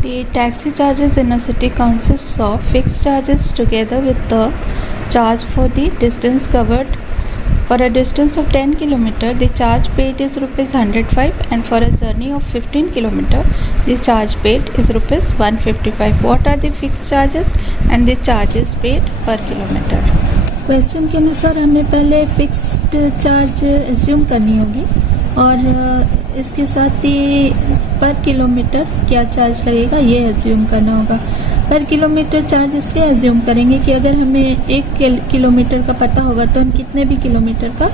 The taxi charges in a city consists of fixed charges together with the charge for the distance covered. For a distance of 10 km, the charge paid is rupees 105, and for a journey of 15 km, the charge paid is rupees 155. What are the fixed charges and the charges paid per kilometer? Question के अनुसार हमें पहले fixed charge assume करनी होगी और इसके साथ ही पर किलोमीटर क्या चार्ज लगेगा ये एज्यूम करना होगा। पर किलोमीटर चार्ज इसलिए एज्यूम करेंगे कि अगर हमें 1 किलोमीटर का पता होगा तो हम कितने भी किलोमीटर का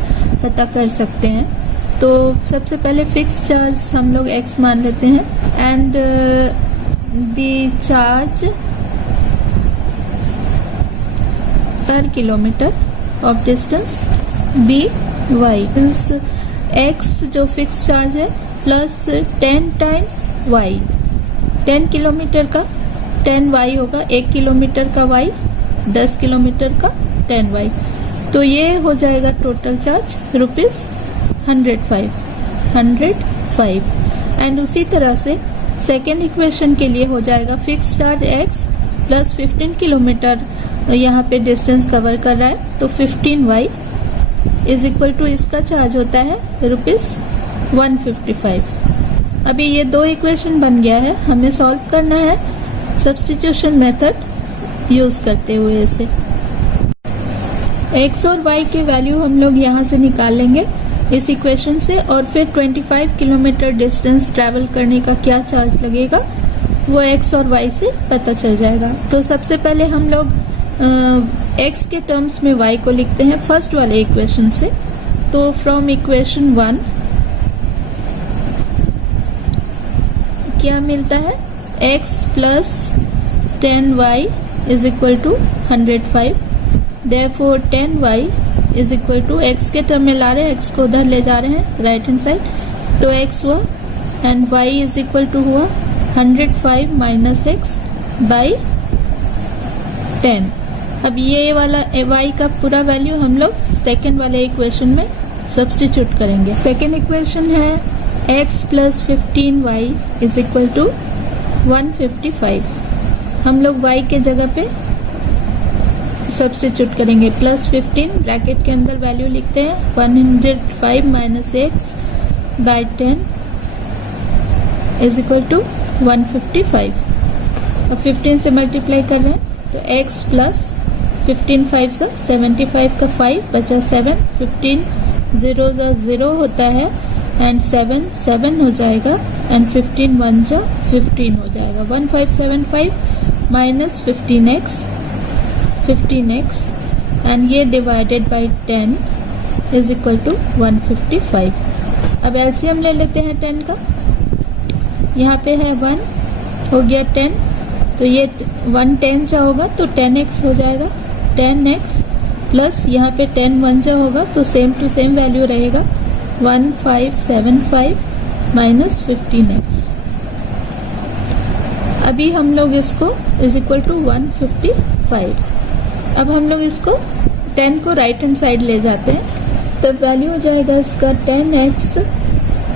पता कर सकते हैं। तो सबसे पहले फिक्स चार्ज हम लोग x मान लेते हैं and the charge per kilometre of distance be y x जो फिक्स चार्ज है प्लस 10 टाइम्स y। 10 किलोमीटर का 10 y होगा, 1 किलोमीटर का y, 10 किलोमीटर का 10 y। तो ये हो जाएगा टोटल चार्ज रुपीज 105 एंड उसी तरह से सेकेंड इक्वेशन के लिए हो जाएगा fix charge x plus 15 kilometre यहाँ पे डिस्टेंस कवर कर रहा है तो 15y इज इक्वल टू इसका चार्ज होता है रुपीज 155। अभी ये दो इक्वेशन बन गया है, हमें सॉल्व करना है सब्स्टिट्यूशन मेथड यूज करते हुए इसे। x और y के वैल्यू हम लोग यहाँ से निकाल लेंगे इस इक्वेशन से और फिर 25 किलोमीटर डिस्टेंस ट्रैवल करने का क्या चार्ज लगेगा वो x और y से पता चल जाएगा। तो सबसे पहले हम लोग x के टर्म्स में y को लिखते हैं फर्स्ट वाले इक्वेशन से। तो फ्रॉम इक्वेशन 1 क्या मिलता है x plus 10y is equal to 105। Therefore 10y is equal to x के टर्म में ला रहे हैं, x को उधर ले जा रहे हैं राइट हैंड साइड, तो x हुआ and y is equal to हुआ 105 माइनस x बाई 10। अब ये वाला y का पूरा वैल्यू हम लोग सेकेंड वाले इक्वेशन में सब्स्टिट्यूट करेंगे। सेकेंड इक्वेशन है x plus 15y is equal to 155। हम लोग y के जगह पे सब्स्टिट्यूट करेंगे प्लस 15 ब्रैकेट के अंदर वैल्यू लिखते हैं 105 minus x by 10 is equal to 155। अब 15 से मल्टीप्लाई कर रहे हैं तो x प्लस 15 5 से 75 का 5 बचा 7, 15 0 जा 0 होता है एंड 7 7 हो जाएगा एंड 15 1 जा 15 हो जाएगा। 1575 माइनस 15x एंड ये divided by 10 is equal to 155। अब एलसीएम ले लेते हैं 10 का, यहाँ पे है 1 हो गया 10 तो ये 1 10 जा होगा तो 10x हो जाएगा। 10x प्लस यहाँ पे 10 1 जा होगा तो सेम टू सेम वैल्यू रहेगा 1575 माइनस 15x। अभी हम लोग इसको इज इक्वल टू 155। अब हम लोग इसको 10 को राइट हैंड साइड ले जाते हैं तब वैल्यू हो जाएगा इसका 10x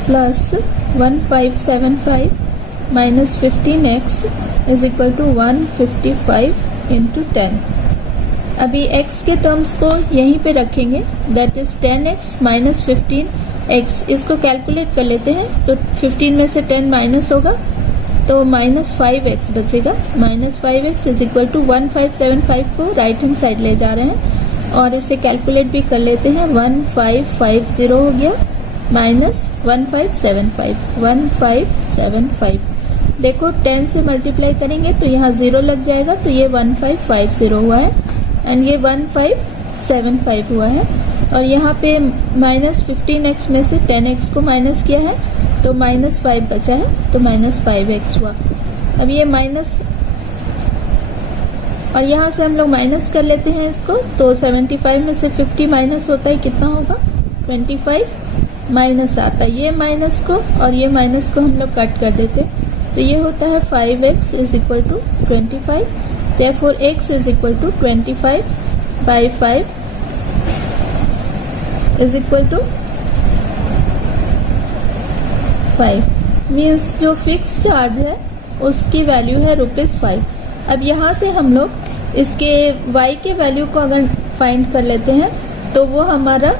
plus 1575 minus 15x is equal to 155 into 10। अभी x के टर्म्स को यहीं पे रखेंगे that is 10x minus 15x। इसको कैलकुलेट कर लेते हैं तो 15 में से 10 माइनस होगा तो माइनस 5x बचेगा। Minus 5x is equal to 1575 को राइट हैंड साइड ले जा रहे हैं और इसे कैलकुलेट भी कर लेते हैं 1550 हो गया माइनस 1575। देखो 10 से मल्टीप्लाई करेंगे तो यहाँ 0 लग जाएगा तो ये 1550 हुआ है एंड ये 1575 हुआ है और यहाँ पे माइनस 15x में से 10x को माइनस किया है तो माइनस 5 बचा है तो माइनस 5x हुआ। अब ये माइनस और यहाँ से हम लोग माइनस कर लेते हैं इसको तो 75 में से 50 माइनस होता है कितना होगा 25 माइनस आता है। ये माइनस को और ये माइनस को हम लोग कट कर देते तो ये होता है 5x is equal to 25। Therefore x is equal to 25 by 5 is equal to 5 means जो फिक्स चार्ज है उसकी वैल्यू है ₹5। अब यहाँ से हम लोग इसके y के वैल्यू को अगर फाइंड कर लेते हैं तो वो हमारा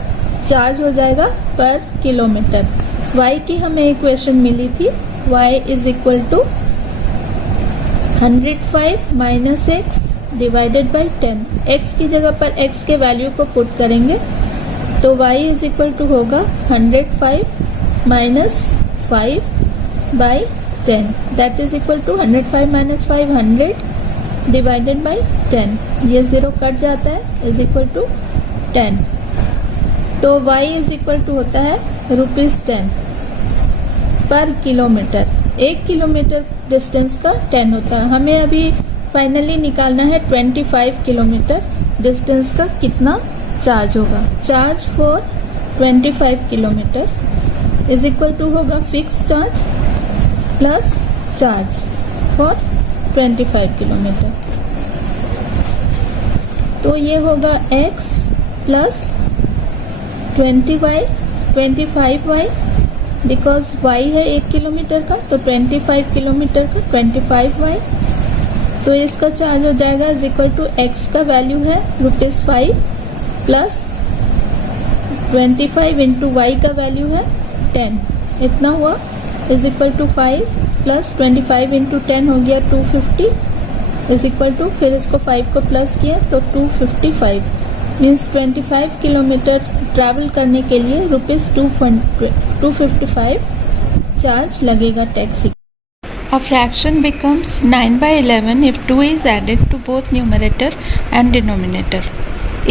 चार्ज हो जाएगा पर किलोमीटर। y की हमें इक्वेशन मिली थी, y is equal to 105 minus x divided by 10। x की जगह पर x के वैल्यू को पुट करेंगे तो y इज इक्वल टू होगा 105 minus 5 by 10, that is equal to 105 minus 5 100 divided by 10। ये 0 कट जाता है, इज इक्वल टू 10। तो y इज इक्वल टू होता है ₹10 पर किलोमीटर। 1 किलोमीटर डिस्टेंस का 10 होता है। हमें अभी फाइनली निकालना है 25 किलोमीटर डिस्टेंस का कितना चार्ज होगा। Charge for 25 kilometre is equal to होगा fix charge plus charge for 25 kilometre. तो ये होगा x plus 25y because y है 1 किलोमीटर का, तो 25 किलोमीटर का 25y। तो इसका चार्ज हो जाएगा इज इक्वल टू x का वैल्यू है ₹5 प्लस 25 इंटू y का वैल्यू है 10, इतना हुआ is equal to 5 plus 25 into 10 हो गया 250 इज इक्वल टू, फिर इसको 5 को प्लस किया तो 255 मीन्स 25 किलोमीटर ट्रैवल करने के लिए ₹255 चार्ज लगेगा taxi. A fraction becomes 9/11 if 2 is added to both numerator and denominator.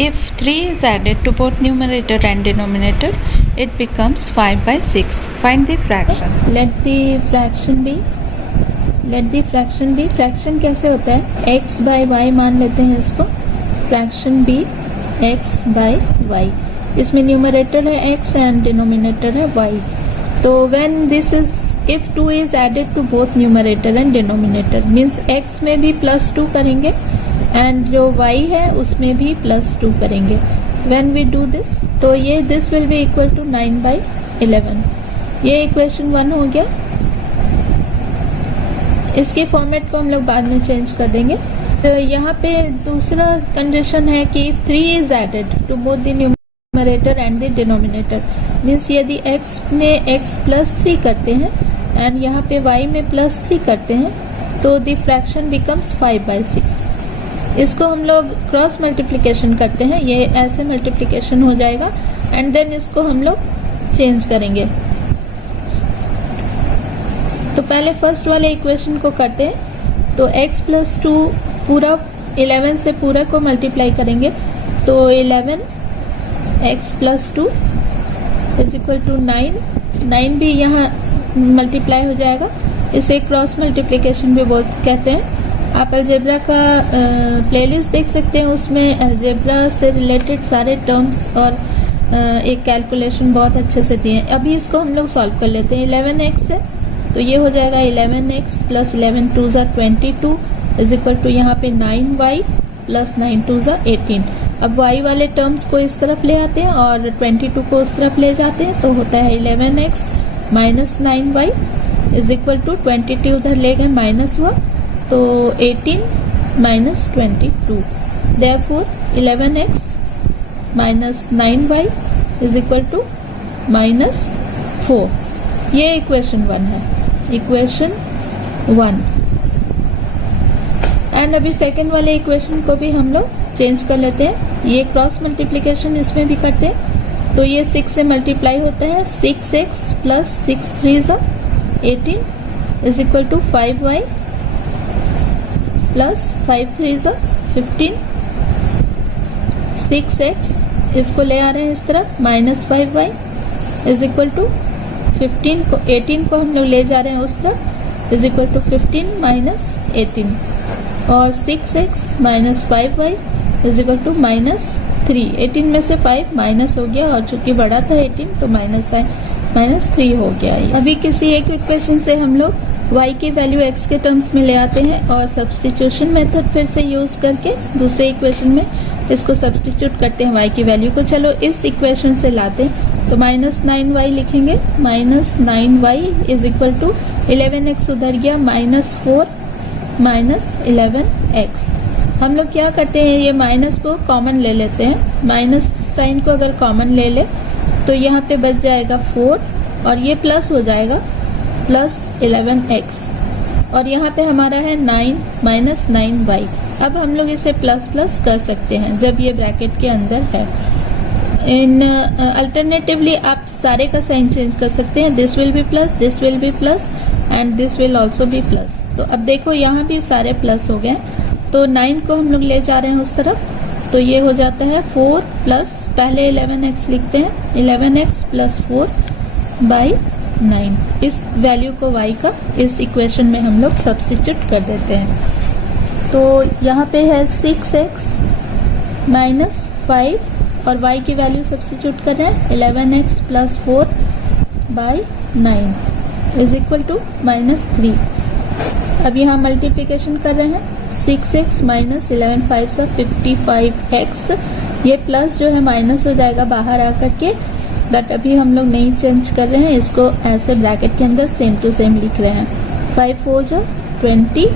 If 3 is added to both numerator and denominator, it becomes 5/6. Find the fraction. Let the fraction be. Fraction कैसे होता है? x by y मान लेते हैं इसको। Fraction b x by y। इसमें numerator है x and denominator है y। तो when this is if 2 is added to both numerator and denominator means x में भी +2 करेंगे एंड जो y है उसमें भी +2 करेंगे। when we do this तो ये this will be equal to 9/11। ये इक्वेशन 1 हो गया। इसके फॉर्मेट को हम लोग बाद में चेंज कर देंगे। तो यहाँ पे दूसरा कंडीशन है कि 3 is added to both the numerator and the denominator means यदि x में x +3 करते हैं एंड यहाँ पे y में +3 करते हैं तो द फ्रैक्शन बिकम्स 5/6। इसको हम लोग क्रॉस मल्टीप्लिकेशन करते हैं, ये ऐसे मल्टीप्लिकेशन हो जाएगा एंड देन इसको हम लोग चेंज करेंगे। तो पहले फर्स्ट वाले इक्वेशन को करते हैं। तो x + 2 पूरा 11 से पूरा को मल्टीप्लाई करेंगे तो 11 x + 2 इज इक्वल टू 9 भी यहाँ मल्टीप्लाई हो जाएगा। इसे क्रॉस मल्टीप्लिकेशन भी कहते हैं। आप अलजेब्रा का प्लेलिस्ट देख सकते हैं, उसमें अलजेब्रा से रिलेटेड सारे टर्म्स और एक कैलकुलेशन बहुत अच्छे से दिए हैं। अभी इसको हम लोग सॉल्व कर लेते हैं। 11x है तो ये हो जाएगा 11x प्लस 11 2 ज़ा 22 इज इक्वल टू यहाँ पे 9y प्लस 9 2 ज़ा 18। अब y वाले टर्म्स को इस तरफ ले आते हैं और 22 को उस तरफ ले जाते हैं तो होता है 11x minus 9y is equal to 22 उधर ले गए माइनस हुआ तो 18 minus 22। Therefore 11x minus 9y is equal to -4। ये इक्वेशन 1 है, इक्वेशन 1। एंड अभी सेकेंड वाले इक्वेशन को भी हम लोग चेंज कर लेते हैं। ये क्रॉस मल्टीप्लिकेशन इसमें भी करते हैं तो ये 6 से मल्टीप्लाई होता है 6x प्लस 6 3 ज़ा 18 is equal to 5y plus 5 3 ज़ा 15। 6x इसको ले आ रहे हैं इस तरफ minus 5y is equal to 15 को 18 को हम लोग ले जा रहे हैं उस तरफ इज इक्वल टू 15 माइनस 18 और 6x minus 5y is equal to -3। 18 में से 5 माइनस हो गया और चूंकि बड़ा था 18 तो -3 हो गया। अभी किसी एक इक्वेशन से हम लोग y की वैल्यू x के टर्म्स में ले आते हैं और सब्स्टिट्यूशन मेथड फिर से यूज करके दूसरे इक्वेशन में इसको सब्स्टिट्यूट करते हैं y की वैल्यू को। चलो इस इक्वेशन से लाते हैं तो -9y लिखेंगे। -9y is equal to 11x उधर गया, -4 -11x। हम लोग क्या करते हैं, ये माइनस को कॉमन ले लेते हैं। माइनस साइन को अगर कॉमन ले ले तो यहाँ पे बच जाएगा 4 और ये प्लस हो जाएगा +11x, और यहाँ पे हमारा है 9 -9y। अब हम लोग इसे प्लस प्लस कर सकते हैं जब ये ब्रैकेट के अंदर है। इन अल्टरनेटिवली आप सारे का साइन चेंज कर सकते हैं। This will B plus, this will B plus and this will also be plus. तो अब देखो यहाँ भी सारे प्लस हो गए, तो 9 को हम लोग ले जा रहे हैं उस तरफ, तो ये हो जाता है 4 प्लस, पहले 11x लिखते हैं, 11x + 4 / 9। इस वैल्यू को y का इस इक्वेशन में हम लोग सब्स्टिट्यूट कर देते हैं। तो यहाँ पे है 6x - 5 और y की वैल्यू सब्स्टिट्यूट कर रहे हैं, 11x + 4 / 9 = -3। अब यहाँ मल्टीप्लिकेशन कर रहे हैं, 6x - 11 5 55x। ये प्लस जो है माइनस हो जाएगा बाहर आकर के, बट अभी हम लोग नहीं चेंज कर रहे हैं, इसको ऐसे ब्रैकेट के अंदर सेम टू सेम लिख रहे हैं। 5 4 जा 20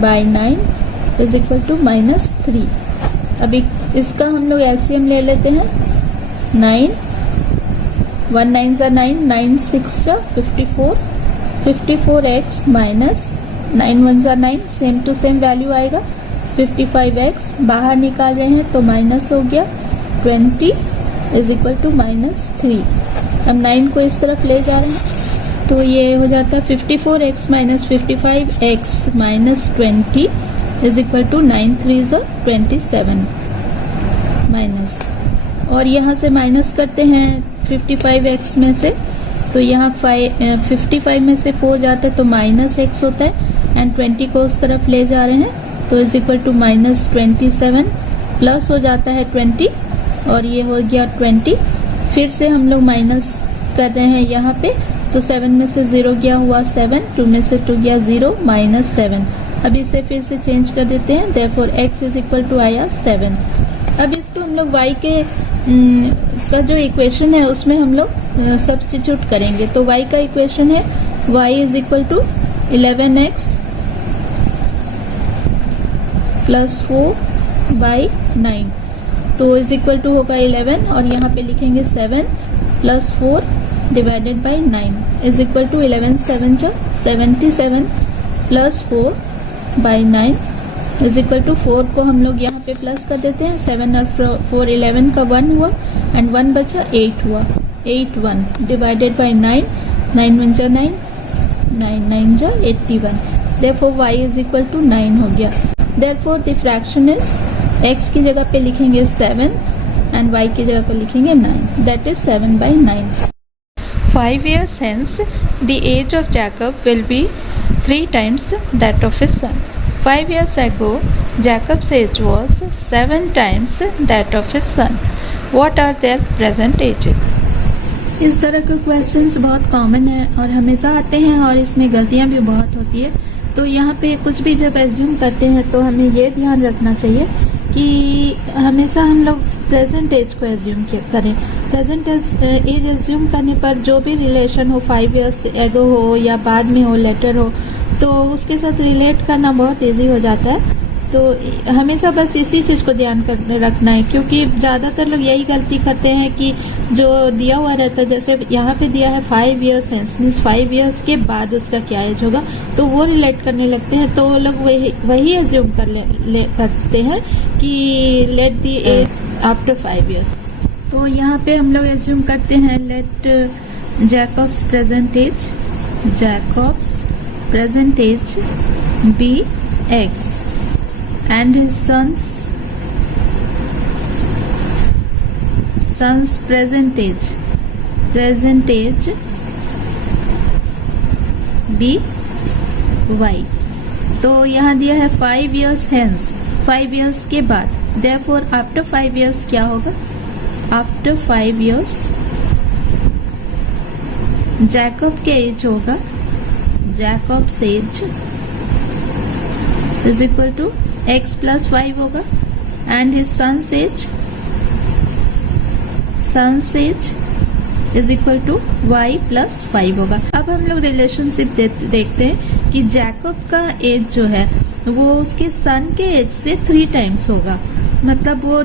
/ 9 = -3। अभी इसका हम लोग एलसीएम ले लेते हैं। 9 1 9 जा 9 9 6 जा 54 54x - 9 1 जा 9, सेम टू सेम वैल्यू आएगा। 55x बाहर निकाल रहे हैं तो माइनस हो गया, 20 = -3। अब 9 को इस तरफ ले जा रहे हैं तो ये हो जाता है 54x - 55x - 20 = 9 3 जा 27 माइनस, और यहाँ से माइनस करते हैं 55x में से, तो यहाँ 55 में से 4 जाता है तो -x होता है, एंड 20 को उस तरफ ले जा रहे हैं तो = -27 प्लस हो जाता है 20 और ये हो गया 20। फिर से हम लोग माइनस कर रहे हैं यहाँ पे, तो 7 में से 0 गया हुआ 7, 2 में से 2 गया 0 -7। अब इसे फिर से चेंज कर देते हैं, therefore x = आया 7। अब इसको हम लोग y के का जो इक्वेशन है उसमें हम लोग सब्स्टिट्यूट करेंगे। तो y का इक्वेशन है y = 11x + 4 / 9, तो = होगा 11 और यहाँ पे लिखेंगे 7 + 4 / 9 = 11 7 जा 77 + 4 / 9 = 4 को हम लोग यहाँ पे प्लस कर देते हैं। 7 और 4 11 का 1 हुआ एंड 1 बचा 8 हुआ, 8 1 / 9 9 1 जा 9 9 9 जा 81, therefore y = 9 हो गया। therefore the fraction is, x की जगह पे लिखेंगे 7 एंड y की जगह पे लिखेंगे 9, that is 7 / 9। 5 years hence, the age of Jacob will be 3 times that of his son. 5 years ago, Jacob's age was 7 times that of his son. What are their present ages? इस तरह के questions बहुत common है और हमेशा आते हैं और इसमें गलतियां भी बहुत होती है। तो यहाँ पे कुछ भी जब एज्यूम करते हैं तो हमें ये ध्यान रखना चाहिए कि हमेशा हम लोग प्रेजेंट एज को एज्यूम करें। प्रेजेंट एज एज्यूम करने पर जो भी रिलेशन हो, 5 years एगो हो या बाद में हो, लेटर हो, तो उसके साथ रिलेट करना बहुत इजी हो जाता है। तो हमेशा बस इसी चीज़ को ध्यान रखना है, क्योंकि ज़्यादातर लोग यही गलती करते हैं कि जो दिया हुआ रहता है, जैसे यहाँ पे दिया है 5 years hence, मीन्स 5 years के बाद उसका क्या एज होगा, तो वो रिलेट करने लगते हैं। तो लोग वही एज्यूम करते हैं कि let the age after 5 years। तो यहाँ पे हम लोग एज्यूम करते हैं let Jacob's present age be x and his son's present age be y। तो यहाँ दिया है 5 years hence, 5 years के बाद, therefore after 5 years क्या होगा, after 5 years जैकब के एज होगा, Jacob's age = x + 5 होगा, and his son's age is equal to y plus 5 होगा। अब हम लोग रिलेशनशिप देखते हैं कि जैकब का एज जो है वो उसके सन के एज से 3 टाइम्स होगा, मतलब वो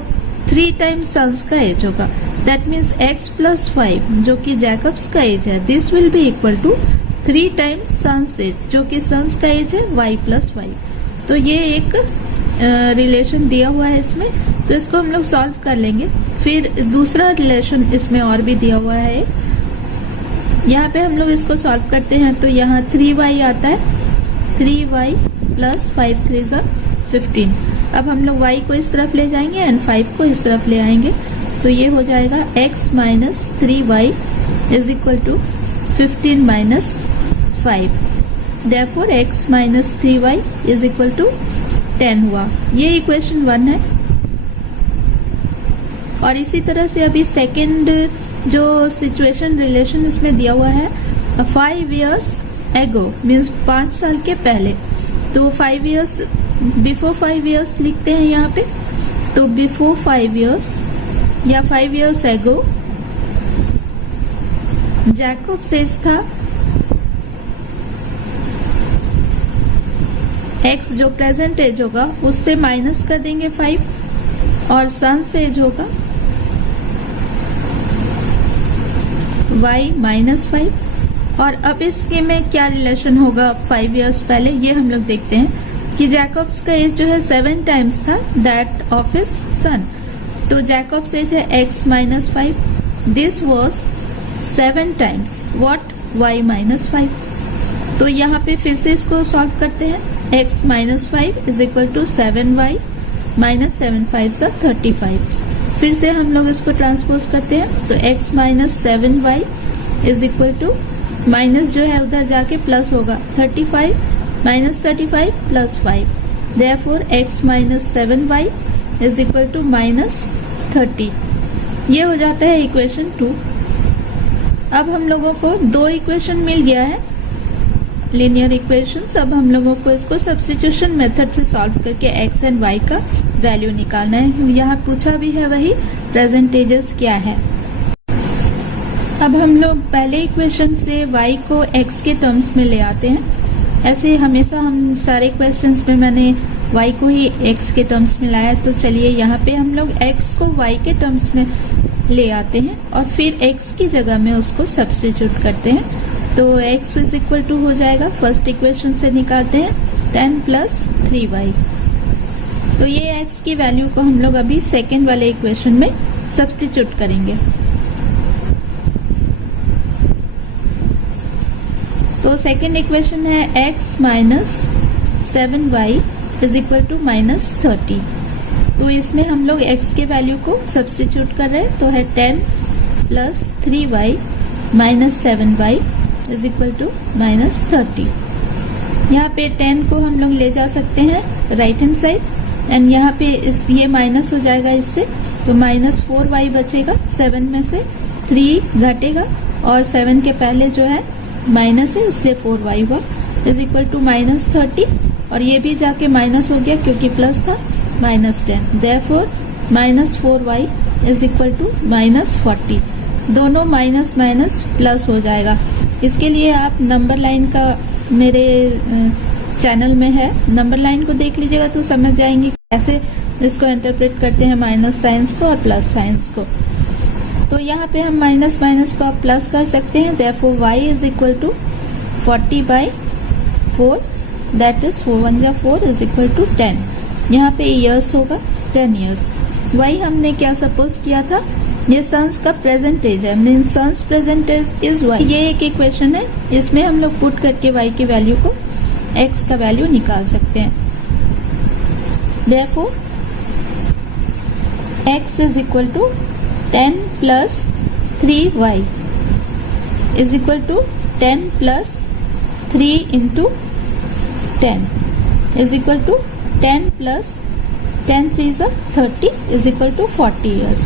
3 टाइम्स सन्स का एज होगा। दैट मीन्स x प्लस 5 जो कि जैकब्स का एज है, this will be equal to 3 times son's age जो कि सन्स का एज है y प्लस 5। तो ये एक रिलेशन दिया हुआ है इसमें, तो इसको हम लोग सॉल्व कर लेंगे। फिर दूसरा रिलेशन इसमें और भी दिया हुआ है, यहाँ पे हम लोग इसको सॉल्व करते हैं तो यहाँ 3y आता है, 3y प्लस 5 3 = 15। अब हम लोग y को इस तरफ ले जाएंगे एंड 5 को इस तरफ ले आएंगे, तो ये हो जाएगा x minus 3y is equal to 15 minus 5। Therefore x minus 3y is equal to 10 हुआ। ये इक्वेशन 1 है। और इसी तरह से अभी सेकेंड जो सिचुएशन रिलेशन इसमें दिया हुआ है, 5 years ago मीन्स 5 साल के पहले, तो 5 years बिफोर 5 years लिखते हैं यहाँ पे, तो बिफोर 5 years या 5 years ago जैकब एज था x जो प्रेजेंट एज होगा उससे माइनस कर देंगे 5 और सन से एज होगा y माइनस 5। और अब इसके में क्या रिलेशन होगा 5 years पहले, ये हम लोग देखते हैं कि जैकब्स का एज जो है 7 टाइम्स था दैट ऑफ हिज सन। तो जैकब्स एज है x minus 5, this was 7 times what y minus 5। तो यहाँ पे फिर से इसको सॉल्व करते हैं, x minus 5 is equal to 7y minus 7 5 = 35। फिर से हम लोग इसको ट्रांसपोज करते हैं, तो x minus 7y is equal to minus जो है उधर जाके प्लस होगा, 35 minus 35 plus 5। Therefore x minus 7y is equal to minus 30। ये हो जाता है इक्वेशन 2। अब हम लोगों को 2 इक्वेशन मिल गया है, लीनियर इक्वेशंस। अब हम लोगों को इसको सब्स्टिट्यूशन मेथड से सॉल्व करके x एंड y का वैल्यू निकालना है। यहाँ पूछा भी है वही प्रेजेंटेजेस क्या है। अब हम लोग पहले इक्वेशन से y को x के टर्म्स में ले आते हैं। ऐसे हमेशा हम सारे क्वेश्चंस में मैंने y को ही x के टर्म्स में लाया, तो चलिए यहाँ पे हम लोग x को y के टर्म्स में ले आते हैं और फिर x की जगह में उसको सब्स्टिट्यूट करते हैं। तो x इज इक्वल टू हो जाएगा, फर्स्ट इक्वेशन से निकालते हैं 10 प्लस 3y। तो ये x की वैल्यू को हम लोग अभी सेकेंड वाले इक्वेशन में सब्स्टिट्यूट करेंगे। तो सेकेंड इक्वेशन है x minus 7y is equal to minus 30। तो इसमें हम लोग x के वैल्यू को सब्स्टिट्यूट कर रहे हैं, तो है 10 plus 3y minus 7y is equal to minus 30। यहाँ पे 10 को हम लोग ले जा सकते हैं राइट हैंड साइड एंड यहाँ पे ये माइनस हो जाएगा इससे, तो माइनस 4y बचेगा। 7 में से 3 घटेगा और 7 के पहले जो है माइनस है इसलिए 4y हुआ इज इक्वल टू माइनस 30। और ये भी जाके माइनस हो गया क्योंकि प्लस था, minus 10। Therefore minus 4y is equal to minus 40। दोनों माइनस माइनस प्लस हो जाएगा। इसके लिए आप नंबर लाइन का मेरे चैनल में है, नंबर लाइन को देख लीजिएगा तो समझ जाएंगे कैसे इसको इंटरप्रेट करते हैं माइनस साइंस को और प्लस साइंस को। तो यहाँ पे हम माइनस माइनस को आप प्लस कर सकते हैं। Therefore y is equal to 40/4 that is 4 1 जा 4 इज इक्वल टू 10। यहाँ पे ईयर्स होगा 10 ईयर्स। y हमने क्या सपोज किया था, ये सन्स का प्रेजेंट एज है, mean sons present age is y। ये एक इक्वेशन है, इसमें हम लोग पुट करके y की वैल्यू को x का वैल्यू निकाल सकते हैं। Therefore x is equal to 10 plus 3y is equal to 10 plus 3 into 10 is equal to 10 plus 10 3 is 30 is equal to 40 years।